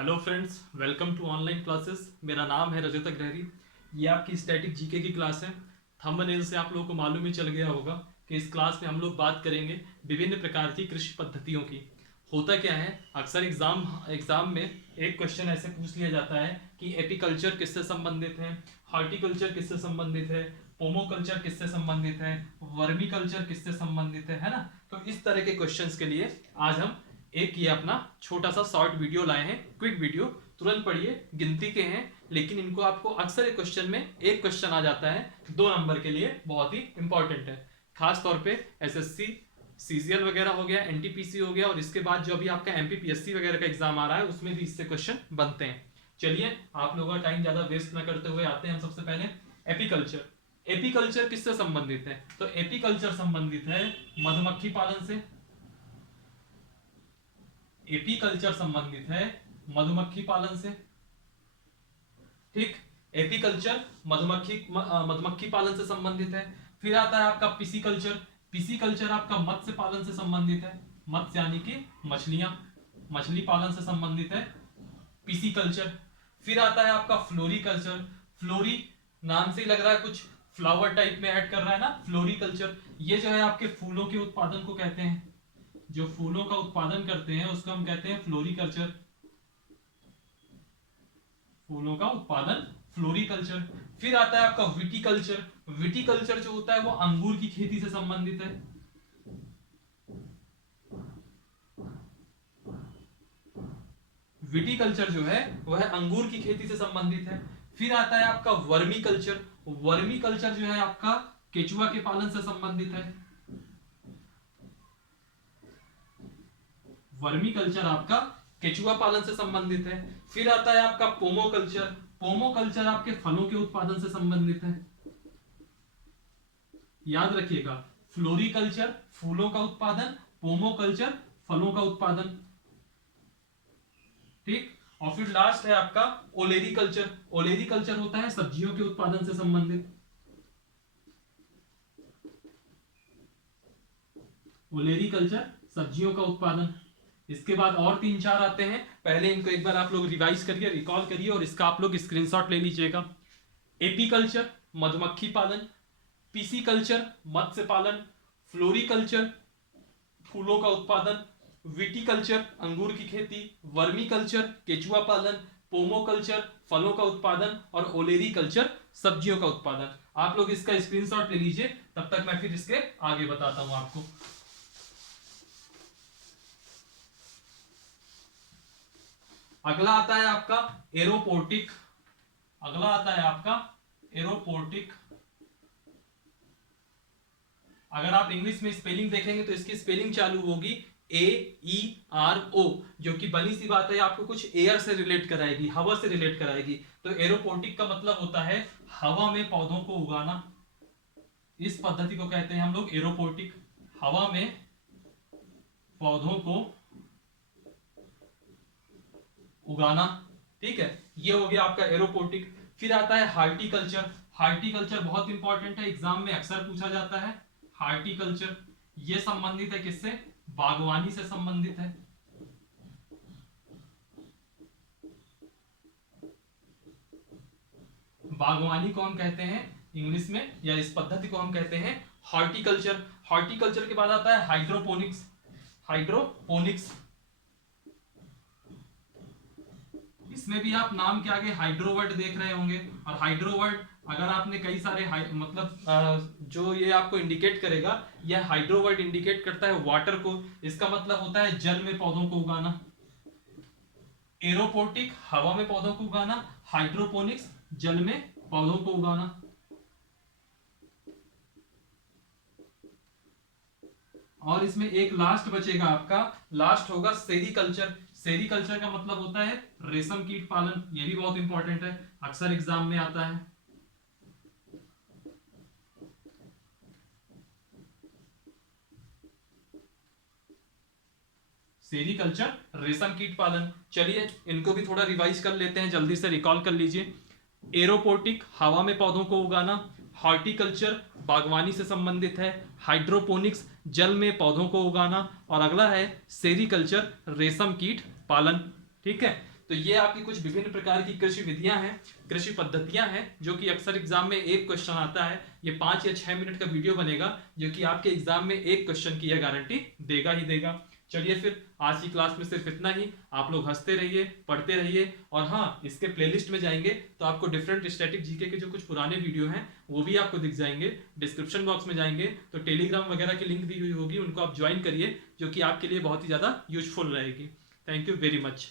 Hello friends, welcome to online classes. मेरा नाम है रजत अग्रहरी। ये आपकी स्टैटिक जीके की क्लास है। थंबनेल से आप लोगों को मालूम ही चल गया होगा कि इस क्लास में हम लोग बात करेंगे विभिन्न प्रकार की कृषि पद्धतियों की। होता क्या है, अक्सर एग्जाम में एक क्वेश्चन ऐसे पूछ लिया जाता है कि एपीकल्चर किससे संबंधित है, हॉर्टिकल्चर किससे संबंधित है, पोमोकल्चर किससे संबंधित है, वर्मी कल्चर किससे संबंधित है ना। तो इस तरह के क्वेश्चंस के लिए आज हम एक ये अपना छोटा सा शॉर्ट वीडियो लाए हैं, क्विक वीडियो। तुरंत पढ़िए, गिनती के हैं लेकिन इनको आपको अक्सर एक क्वेश्चन में एक क्वेश्चन आ जाता है 2 नंबर के लिए, बहुत ही इंपॉर्टेंट है। खास तौर पे एसएससी सीजीएल वगैरह हो गया, एनटीपीसी हो गया, और इसके बाद जो अभी आपका एमपीपीएससी वगैरह का एग्जाम आ रहा है उसमें भी इससे क्वेश्चन बनते हैं। चलिए, आप लोगों का टाइम ज्यादा वेस्ट ना करते हुए आते हैं हम सबसे पहले एपीकल्चर। एपीकल्चर किससे संबंधित है? तो एपीकल्चर संबंधित है मधुमक्खी पालन से। एपीकल्चर संबंधित है मधुमक्खी पालन से। ठीक, एपीकल्चर मधुमक्खी पालन से संबंधित है। फिर आता है आपका पिसीकल्चर। पिसीकल्चर आपका मत्स्य पालन से संबंधित है। मत्स्य यानी कि मछलियां, मछली पालन से संबंधित है पिसीकल्चर। फिर आता है आपका फ्लोरीकल्चर। फ्लोरी नाम से ही लग रहा है कुछ फ्लावर टाइप में ऐड कर रहा है ना, फ्लोरीकल्चर। ये जो है आपके फूलों के उत्पादन को कहते हैं। जो फूलों का उत्पादन करते हैं उसको हम कहते हैं फ्लोरीकल्चर। फूलों का उत्पादन फ्लोरीकल्चर। फिर आता है आपका विटीकल्चर। विटीकल्चर जो होता है वो अंगूर की खेती से संबंधित है। विटीकल्चर जो है वह अंगूर की खेती से संबंधित है। फिर आता है आपका वर्मी कल्चर। वर्मी कल्चर जो है आपका केचुआ के पालन से संबंधित है। वर्मी कल्चर आपका केचुआ पालन से संबंधित है। फिर आता है आपका पोमोकल्चर। पोमोकल्चर आपके फलों के उत्पादन से संबंधित है। याद रखिएगा, फ्लोरीकल्चर फूलों का उत्पादन, पोमोकल्चर फलों का उत्पादन। ठीक, और फिर लास्ट है आपका ओलेरीकल्चर। ओलेरीकल्चर होता है सब्जियों के उत्पादन से संबंधित। ओलेरीकल्चर सब्जियों का उत्पादन। इसके बाद और 3-4 आते हैं, पहले इनको एक बार आप लोग रिवाइज करिए, रिकॉल करिए, और इसका आप लोग स्क्रीनशॉट ले लीजिएगा। एपीकल्चर मधुमक्खी पालन, पीसीकल्चर मत्स्य पालन, फ्लोरीकल्चर फूलों का उत्पादन, विटीकल्चर अंगूर की खेती, वर्मीकल्चर केचुआ पालन, पोमोकल्चर फलों का उत्पादन, और ओलेरीकल्चर सब्जियों का उत्पादन। आप लोग इसका स्क्रीनशॉट ले लीजिए, तब तक मैं फिर इसके आगे बताता हूं आपको। अगला आता है आपका एरोपोर्टिक। अगला आता है आपका एरोपोर्टिक। अगर आप इंग्लिश में स्पेलिंग देखेंगे तो इसकी स्पेलिंग चालू होगी AERO, जो कि बनी सी बात है आपको कुछ एयर से रिलेट कराएगी, हवा से रिलेट कराएगी। तो एरोपोर्टिक का मतलब होता है हवा में पौधों को उगाना। इस पद्धति को कहते हैं हम लोग एरोपोर्टिक, हवा में पौधों को उगाना। ठीक है, ये हो गया आपका एरोपोर्टिक। फिर आता है हार्टिकल्चर। हार्टिकल्चर बहुत इंपॉर्टेंट है, एग्जाम में अक्सर पूछा जाता है। हार्टिकल्चर ये संबंधित है किससे? बागवानी से संबंधित है। बागवानी को हम कहते हैं इंग्लिश में, या इस पद्धति को हम कहते हैं हॉर्टिकल्चर। हॉर्टिकल्चर के बाद आता है हाइड्रोपोनिक्स। हाइड्रोपोनिक्स, इसमें भी आप नाम के आगे हाइड्रोवर्ड देख रहे होंगे, और हाइड्रोवर्ड अगर आपने कई सारे जो ये आपको इंडिकेट करेगा, यह हाइड्रोवर्ड इंडिकेट करता है वाटर को। इसका मतलब होता है जल में पौधों को उगाना। एरोपोर्टिक हवा में पौधों को उगाना, हाइड्रोपोनिक्स जल में पौधों को उगाना। और इसमें एक लास्ट बचेगा आपका, लास्ट होगा सेरीकल्चर। सेरीकल्चर का मतलब होता है रेशम कीट पालन। ये भी बहुत इंपॉर्टेंट है, अक्सर एग्जाम में आता है। सेरीकल्चर रेशम कीट पालन। चलिए इनको भी थोड़ा रिवाइज कर लेते हैं, जल्दी से रिकॉल कर लीजिए। एरोपोर्टिक हवा में पौधों को उगाना, हॉर्टिकल्चर बागवानी से संबंधित है, हाइड्रोपोनिक्स जल में पौधों को उगाना, और अगला है सेरीकल्चर रेशम कीट पालन। ठीक है, तो ये आपकी कुछ विभिन्न प्रकार की कृषि विधियां हैं, कृषि पद्धतियां हैं, जो कि अक्सर एग्जाम में एक क्वेश्चन आता है। ये 5 या 6 मिनट का वीडियो बनेगा जो कि आपके एग्जाम में एक क्वेश्चन की यह गारंटी देगा ही देगा। चलिए फिर आज की क्लास में सिर्फ इतना ही। आप लोग हंसते रहिए, पढ़ते रहिए, और हाँ, इसके प्लेलिस्ट में जाएंगे तो आपको डिफरेंट स्टैटिक जीके के जो कुछ पुराने वीडियो हैं वो भी आपको दिख जाएंगे। डिस्क्रिप्शन बॉक्स में जाएंगे तो टेलीग्राम वगैरह की लिंक दी हुई होगी, उनको आप ज्वाइन करिए, जो कि आपके लिए बहुत ही ज़्यादा यूजफुल रहेगी। Thank you very much.